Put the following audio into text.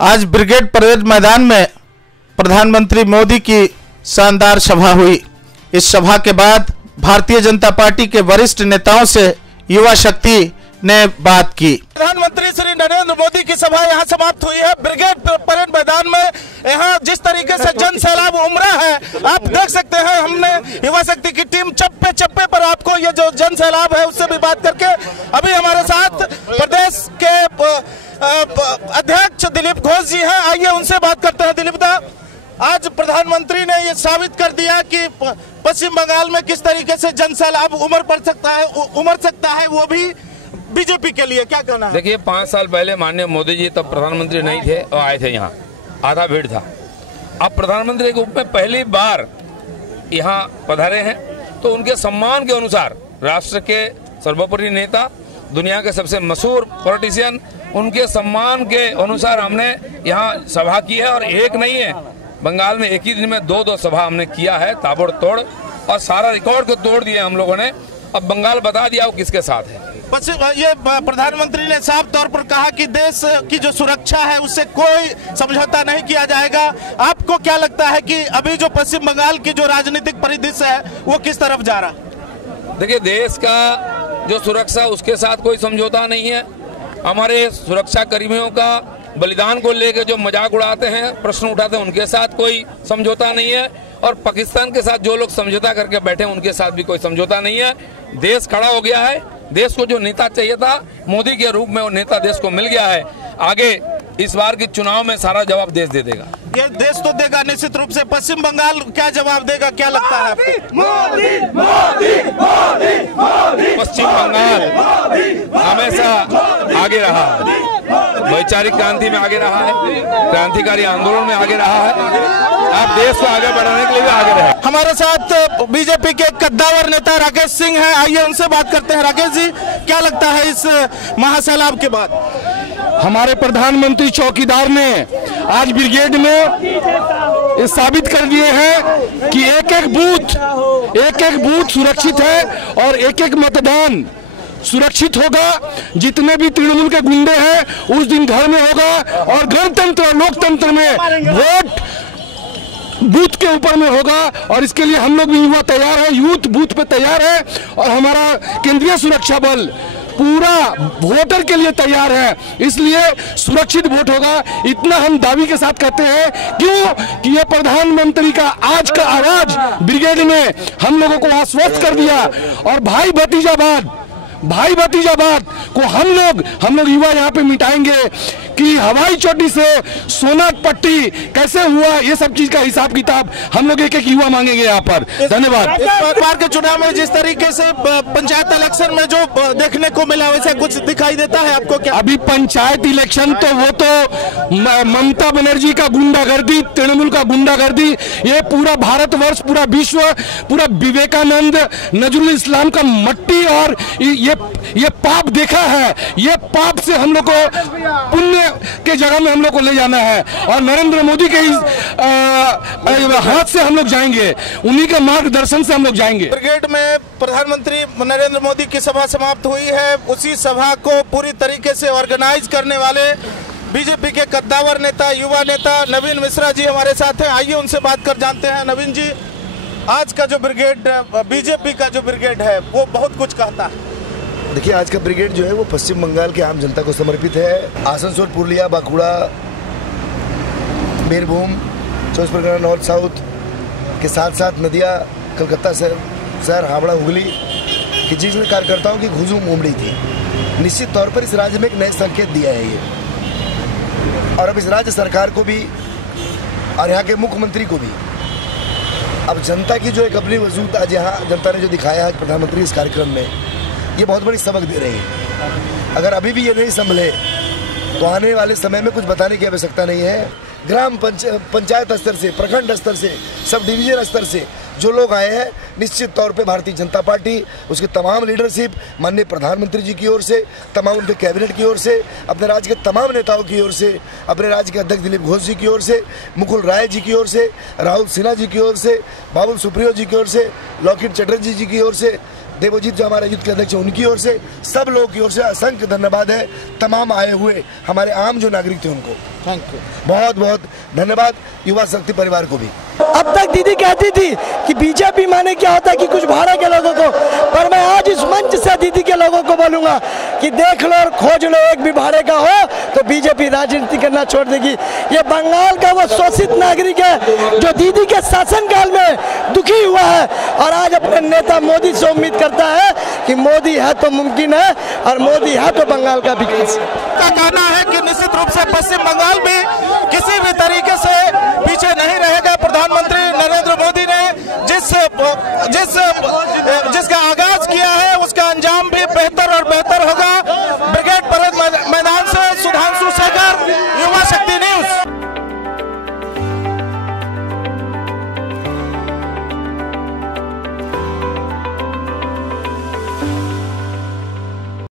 आज brigade parade मैदान में प्रधानमंत्री मोदी की शानदार सभा हुई। इस सभा के बाद भारतीय जनता पार्टी के वरिष्ठ नेताओं से युवा शक्ति ने बात की। प्रधानमंत्री श्री नरेंद्र मोदी की सभा यहाँ समाप्त हुई है ब्रिगेड परेड मैदान में। यहाँ जिस तरीके से जन सैलाब उमड़ा है आप देख सकते हैं। हमने युवा शक्ति की टीम चप्पे चप्पे पर आपको ये जो जन सैलाब है उससे भी बात करके अभी हमारे साथ प्रदेश के अध्यक्ष दिलीप घोष जी हैं। आइए उनसे बात करते हैं। दिलीप दा, आज प्रधानमंत्री ने ये साबित कर दिया कि पश्चिम बंगाल में किस तरीके से जन सैलाब उमड़ सकता है वो भी बीजेपी के लिए, क्या कहना है? देखिए 5 साल पहले माननीय मोदी जी तब प्रधानमंत्री नहीं थे और आए थे, यहाँ आधा भीड़ था। अब प्रधानमंत्री के रूप में पहली बार यहाँ पधारे हैं तो उनके सम्मान के अनुसार राष्ट्र के सर्वोपरि नेता, दुनिया के सबसे मशहूर पॉलिटिशियन, उनके सम्मान के अनुसार हमने यहाँ सभा की है। और एक नहीं है, बंगाल में एक ही दिन में 2-2 सभा हमने किया है ताबड़तोड़, और सारा रिकॉर्ड को तोड़ दिया हम लोगों ने। अब बंगाल बता दिया वो किसके साथ है। ये प्रधानमंत्री ने साफ तौर पर कहा कि देश की जो सुरक्षा है उससे कोई समझौता नहीं किया जाएगा। आपको क्या लगता है कि अभी जो पश्चिम बंगाल की जो राजनीतिक परिदृश्य है वो किस तरफ जा रहा है? देखिए देश का जो सुरक्षा उसके साथ कोई समझौता नहीं है। हमारे सुरक्षा कर्मियों का बलिदान को लेकर जो मजाक उड़ाते हैं, प्रश्न उठाते हैं, उनके साथ कोई समझौता नहीं है। और पाकिस्तान के साथ जो लोग समझौता करके बैठे हैं उनके साथ भी कोई समझौता नहीं है। देश खड़ा हो गया है। देश को जो नेता चाहिए था मोदी के रूप में वो नेता देश को मिल गया है। आगे इस बार के चुनाव में सारा जवाब देश दे देगा। ये देश तो देगा निश्चित रूप से। पश्चिम बंगाल क्या जवाब देगा, क्या लगता है आपको? मोदी मोदी मोदी मोदी। पश्चिम बंगाल हमेशा आगे रहा है, वैचारिक क्रांति में आगे रहा है, क्रांतिकारी आंदोलन में आगे रहा है। आप देश को आगे बढ़ाने के लिए भी आगे रहे। हमारे साथ बीजेपी के कद्दावर नेता राकेश सिंह हैं। आइए उनसे बात करते हैं। राकेश जी, क्या लगता है इस महासैलाब के बाद? हमारे प्रधानमंत्री चौकीदार ने आज ब्रिगेड में साबित कर दिए हैं कि एक एक बूथ सुरक्षित है और एक एक मतदान सुरक्षित होगा। जितने भी तृणमूल के गुंडे हैं उस दिन घर में होगा और गणतंत्र लोकतंत्र में वोट बूथ के ऊपर में होगा। और इसके लिए हम लोग भी युवा तैयार है, यूथ बूथ पे तैयार है और हमारा केंद्रीय सुरक्षा बल पूरा वोटर के लिए तैयार है। इसलिए सुरक्षित वोट होगा, इतना हम दावी के साथ कहते हैं। क्यों कि ये प्रधानमंत्री का आज का आवाज ब्रिगेड ने हम लोगों को आश्वस्त कर दिया। और भाई भतीजाबाद को हम लोग युवा यहाँ पे मिटाएंगे कि हवाई चोटी से सोना पट्टी कैसे हुआ, ये सब चीज का हिसाब किताब हम लोग एक युवा मांगेंगे यहाँ पर। धन्यवाद। इस बार के चुनाव में जिस तरीके से पंचायत इलेक्शन में जो देखने को मिला वैसा कुछ दिखाई देता है आपको क्या? अभी पंचायत इलेक्शन तो वो तो ममता बनर्जी का गुंडागर्दी, तृणमूल का गुंडागर्दी, ये पूरा भारतवर्ष, पूरा विश्व, पूरा विवेकानंद, नजरुल इस्लाम का मट्टी और ये पाप देखा है। ये पाप से हम लोग को पुण्य के जगह में हम लोग को ले जाना है और नरेंद्र मोदी के हाथ से हम लोग जाएंगे, उन्हीं के मार्गदर्शन से हम लोग जाएंगे। ब्रिगेड में प्रधानमंत्री नरेंद्र मोदी की सभा समाप्त हुई है। उसी सभा को पूरी तरीके से ऑर्गेनाइज करने वाले बीजेपी के कद्दावर नेता, युवा नेता नवीन मिश्रा जी हमारे साथ हैं। आइए उनसे बात कर जानते हैं। नवीन जी, आज का जो ब्रिगेड, बीजेपी का जो ब्रिगेड है वो बहुत कुछ कहता है। देखिए आज का ब्रिगेड जो है वो पश्चिम बंगाल की आम जनता को समर्पित है। आसनसोल, पुरुलिया, बांकुड़ा, बीरभूम, 24 परगना नॉर्थ साउथ के साथ साथ नदिया, कलकत्ता शहर, हावड़ा, हुगली की जिन कार्यकर्ताओं की हुजूम उमड़ी थी। निश्चित तौर पर इस राज्य में एक नए संकेत दिया है ये। और अब इस राज्य सरकार को भी और यहाँ के मुख्यमंत्री को भी अब जनता की जो एक अपनी वजूद आज यहाँ जनता ने जो दिखाया है प्रधानमंत्री इस कार्यक्रम में, ये बहुत बड़ी सबक दे रही है। अगर अभी भी ये नहीं संभले तो आने वाले समय में कुछ बताने की आवश्यकता नहीं है। ग्राम पंचायत स्तर से, प्रखंड स्तर से, सब डिवीजन स्तर से जो लोग आए हैं, निश्चित तौर पे भारतीय जनता पार्टी, उसकी तमाम लीडरशिप, माननीय प्रधानमंत्री जी की ओर से, तमाम उनके कैबिनेट की ओर से, अपने राज्य के तमाम नेताओं की ओर से, अपने राज्य के अध्यक्ष दिलीप घोष जी की ओर से, मुकुल राय जी की ओर से, राहुल सिन्हा जी की ओर से, बाबुल सुप्रियो जी की ओर से, लॉकेट चटर्जी जी की ओर से, देवोजीत जो हमारे यूथ के अध्यक्ष हैं उनकी ओर से, सब लोगों की ओर से असंख्य धन्यवाद है। तमाम आए हुए हमारे आम जो नागरिक थे उनको थैंक यू। बहुत बहुत धन्यवाद। युवा शक्ति परिवार को भी। अब तक दीदी कहती थी कि बीजेपी माने क्या होता है कि कुछ भाड़े के लोगों को, पर मैं आज इस मंच से दीदी के लोगों को बोलूंगा कि देख लो और खोज लो, एक भी भाड़े का हो तो बीजेपी राजनीति करना छोड़ देगी। ये बंगाल का वो शोषित नागरिक है जो दीदी के शासनकाल में दुखी हुआ है और आज अपने नेता मोदी से उम्मीद करता है कि मोदी है तो मुमकिन है और मोदी है तो बंगाल का विकास। का कहना है कि निश्चित रूप से पश्चिम बंगाल भी किसी भी तरीके से पीछे नहीं रहेगा। प्रधानमंत्री नरेंद्र मोदी ने जिस